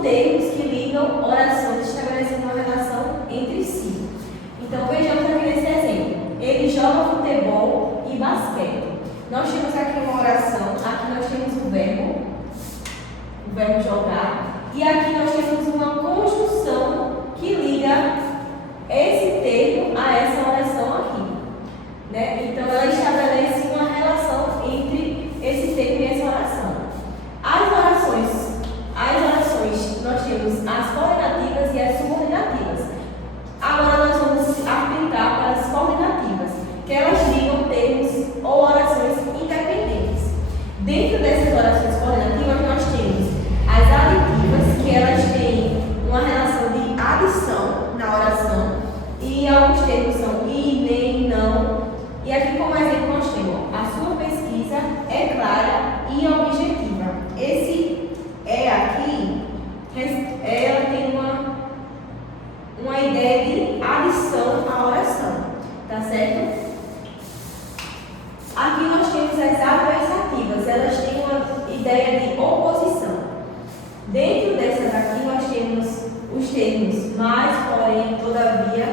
são termos que ligam orações estabelecendo uma relação entre si. Então, vejamos aqui nesse exemplo. Ele joga futebol e basquete. Nós temos aqui uma oração, aqui nós temos o verbo jogar, e aqui nós temos uma conjunção que liga esse termo a essa oração aqui, né? Então, ela estabelece uma relação entre esse termo e essa oração. As orações, nós temos as coordenativas e as subordinativas. Agora, nós vamos aplicar para as coordenativas, que elas ligam termos ou orações independentes. Dentro dessas orações coordenativas, nós temos as aditivas, que elas têm uma relação de adição na oração, e alguns termos são e, nem, não. E aqui, como exemplo, nós temos a sua pesquisa é clara e objetiva. Esse é aqui, ela tem uma ideia de adição à oração, tá certo? Aqui nós temos as adversativas, elas têm uma ideia de oposição. Dentro dessas aqui nós temos os termos mas, porém, todavia.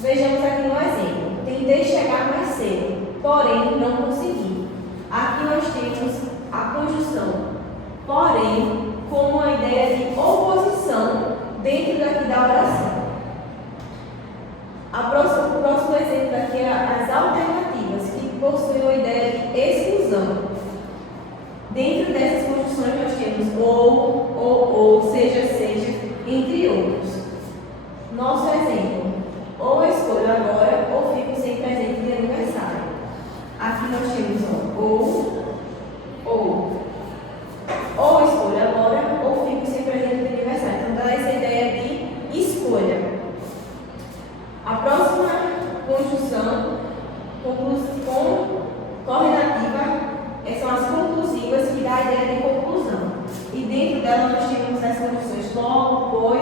Vejamos aqui um exemplo. Tentei chegar mais cedo, porém não consegui. Aqui nós temos a conjunção porém como uma ideia de oposição dentro daqui da oração. O próximo exemplo aqui é as alternativas, que possuem uma ideia de exclusão. Dentro dessas conjunções nós temos ou, seja, entre outros. Nosso exemplo: ou escolho agora, ou fico sem presente de aniversário. Aqui nós temos ou escolho agora, ou fico sem presente de aniversário. Então, dá essa ideia de escolha. A próxima conjunção coordenativa são as conclusivas, que dá a ideia de conclusão. E dentro dela nós temos as condições logo,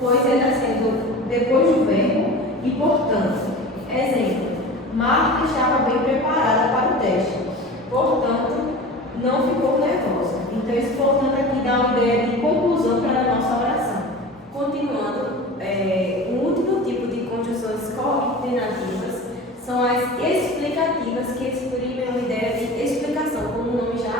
pois ela sendo depois do verbo e portanto. Exemplo: Marta estava bem preparada para o teste, portanto não ficou nervosa. Então esse portanto aqui dá uma ideia de conclusão para a nossa oração. Continuando, o último tipo de conjunções coordenativas são as explicativas, que exprimem uma ideia de explicação, como o nome já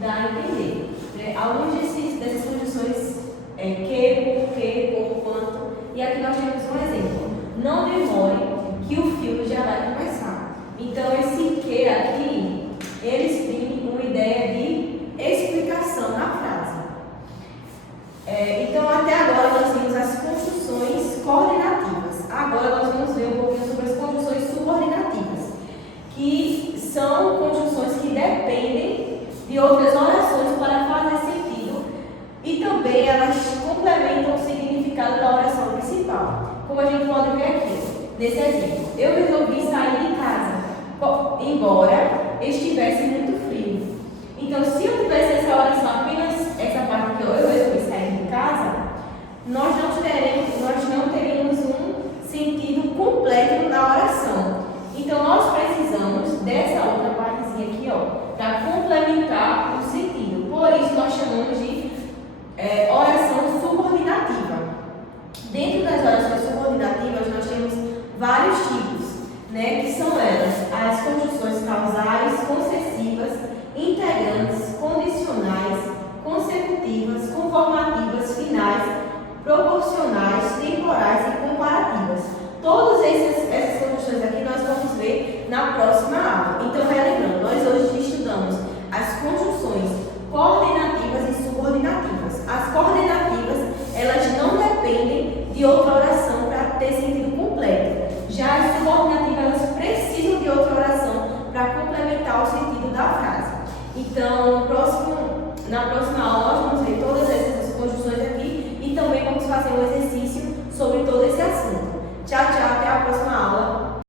dá a entender. Algumas dessas conjunções que, porque, por quanto, e aqui nós temos um exemplo: não demore que o filme já vai começar. Então esse que aqui, ele exprime uma ideia de explicação na frase. Então até agora nós vimos as conjunções coordenativas. Agora nós vamos ver um pouquinho sobre as conjunções subordinativas, que são conjunções que dependem de outras orações para fazer sentido, e também elas complementam o significado da oração principal. Como a gente pode ver aqui, nesse exemplo: eu resolvi sair de casa, embora estivesse muito frio. Então, se eu tivesse essa oração apenas essa parte que eu resolvi sair de casa, nós não teríamos um sentido completo na oração. Então, nós precisamos dessa outra partezinha aqui, para complementar o sentido. Por isso, nós chamamos de oração subordinativa. Dentro das orações subordinativas, nós temos vários tipos, que são elas: as conjunções causais, concessivas, integrantes, condicionais, consecutivas, conformativas, finais, proporcionais, temporais e comparativas. Todas essas conjunções aqui nós vamos ver na próxima aula. Então, relembrando, nós hoje estudamos as conjunções coordenativas e subordinativas. As coordenativas, elas não dependem de outra oração para ter sentido completo. Já as subordinativas, elas precisam de outra oração para complementar o sentido da frase. Então, na próxima aula, nós